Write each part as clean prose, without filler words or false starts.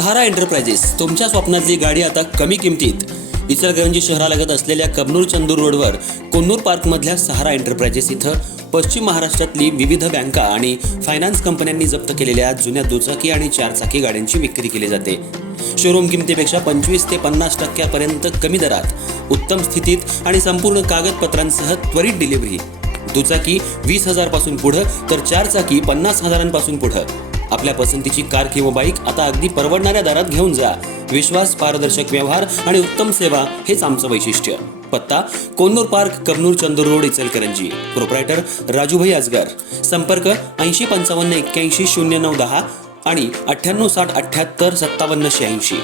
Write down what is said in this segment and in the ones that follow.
सहारा enterprises तुमच्या स्वप्नातली गाडी आता कमी किमतीत. इचलकरंजी शहरालगत असलेल्या कबनूर चंदूर रोडवर कोन्नूर पार्कमधल्या सहारा एंटरप्राइजेस इथं पश्चिम महाराष्ट्रातली विविध बँका आणि फायनान्स कंपन्यांनी जप्त केलेल्या जुन्या दुचाकी आणि चारचाकी गाड्यांची विक्री केली जाते. शोरूम किमतीपेक्षा 25 ते 50% कमी दरात, उत्तम स्थितीत आणि संपूर्ण कागदपत्रांसह त्वरित डिलिव्हरी. दुचाकी 20,000 पासून पुढे तर चारचाकी 50,000 पुढे. आपल्या पसंतीची कार किंवा बाईक आता अगदी परवडणाऱ्या दरात घेऊन जा. विश्वास, पारदर्शक व्यवहार आणि उत्तम सेवा हेच आमचं वैशिष्ट्य. पत्ता Konnur park, Kabnur Chandur road, Ichalkaranji. Proprietor Rajubhai Ajgar. संपर्क 8055810910 आणि 9860785786.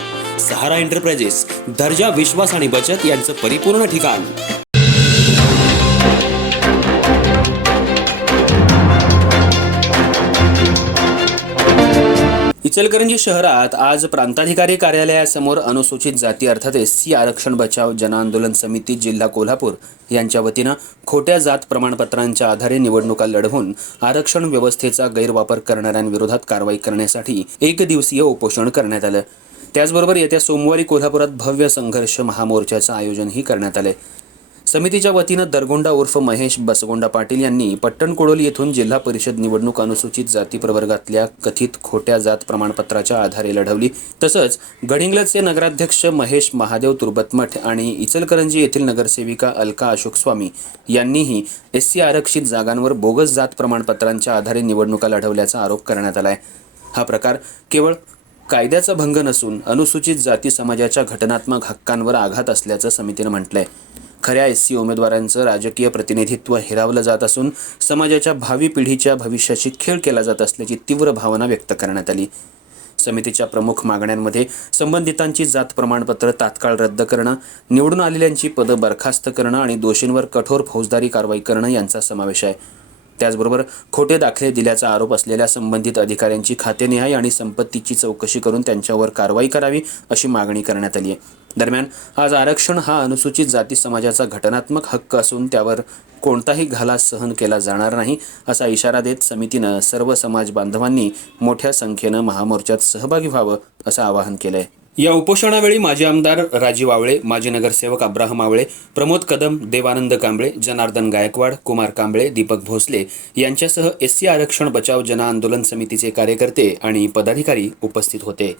सहारा एंटरप्राइजेस, दर्जा, विश्वास आणि बचत यांचं परिपूर्ण ठिकाण. इचलकरंजी शहरात आज प्रांताधिकारी कार्यालयासमोर अनुसूचित जाती अर्थात SC आरक्षण बचाव जनआंदोलन समिती जिल्हा कोल्हापूर यांच्या वतीनं खोट्या जात प्रमाणपत्रांच्या आधारे निवडणुका लढवून आरक्षण व्यवस्थेचा गैरवापर करणाऱ्यांविरोधात कारवाई करण्यासाठी एकदिवसीय उपोषण करण्यात आलं. त्याचबरोबर येत्या सोमवारी कोल्हापुरात भव्य संघर्ष महामोर्चाचं आयोजनही करण्यात आलंय. समितीच्या वतीनं दरगोंडा उर्फ महेश बसगोंडा पाटील यांनी पट्टणकोडोली येथून जिल्हा परिषद निवडणूक अनुसूचित जाती प्रवर्गातल्या कथित खोट्या जात प्रमाणपत्राच्या आधारे लढवली. तसंच गडिंग्लजचे नगराध्यक्ष महेश महादेव तुर्बतमठ आणि इचलकरंजी येथील नगरसेविका अलका अशोक स्वामी यांनीही SC आरक्षित जागांवर बोगस जात प्रमाणपत्रांच्या आधारे निवडणुका लढवल्याचा आरोप करण्यात आलाय. हा प्रकार केवळ कायद्याचा भंग नसून अनुसूचित जाती समाजाच्या घटनात्मक हक्कांवर आघात असल्याचं समितीनं म्हटलंय. खऱ्या SC उमेदवारांचं राजकीय प्रतिनिधित्व हिरावलं जात असून समाजाच्या भावी पिढीच्या भविष्याशी खेळ केला जात असल्याची तीव्र भावना व्यक्त करण्यात आली. समितीच्या प्रमुख मागण्यांमध्ये संबंधितांची जात प्रमाणपत्र तात्काळ रद्द करणं, निवडून आलेल्यांची पदं बरखास्त करणं आणि दोषींवर कठोर फौजदारी कारवाई करणं यांचा समावेश आहे. त्याचबरोबर खोटे दाखले दिल्याचा आरोप असलेल्या संबंधित अधिकाऱ्यांची खातेनिहाय आणि संपत्तीची चौकशी करून त्यांच्यावर कारवाई करावी अशी मागणी करण्यात आली आहे. दरम्यान आज आरक्षण हा अनुसूचित जाती समाजाचा घटनात्मक हक्क असून त्यावर कोणताही घाला सहन केला जाणार नाही असा इशारा देत समितीनं सर्व समाज बांधवांनी मोठ्या संख्येनं महामोर्चात सहभागी व्हावं असं आवाहन केलंय. या उपोषणावेळी माजी आमदार राजीव आवळे, माजी नगरसेवक अब्राहम आवळे, प्रमोद कदम, देवानंद कांबळे, जनार्दन गायकवाड, कुमार कांबळे, दीपक भोसले यांच्यासह SC आरक्षण बचाव जनआंदोलन समितीचे कार्यकर्ते आणि पदाधिकारी उपस्थित होते.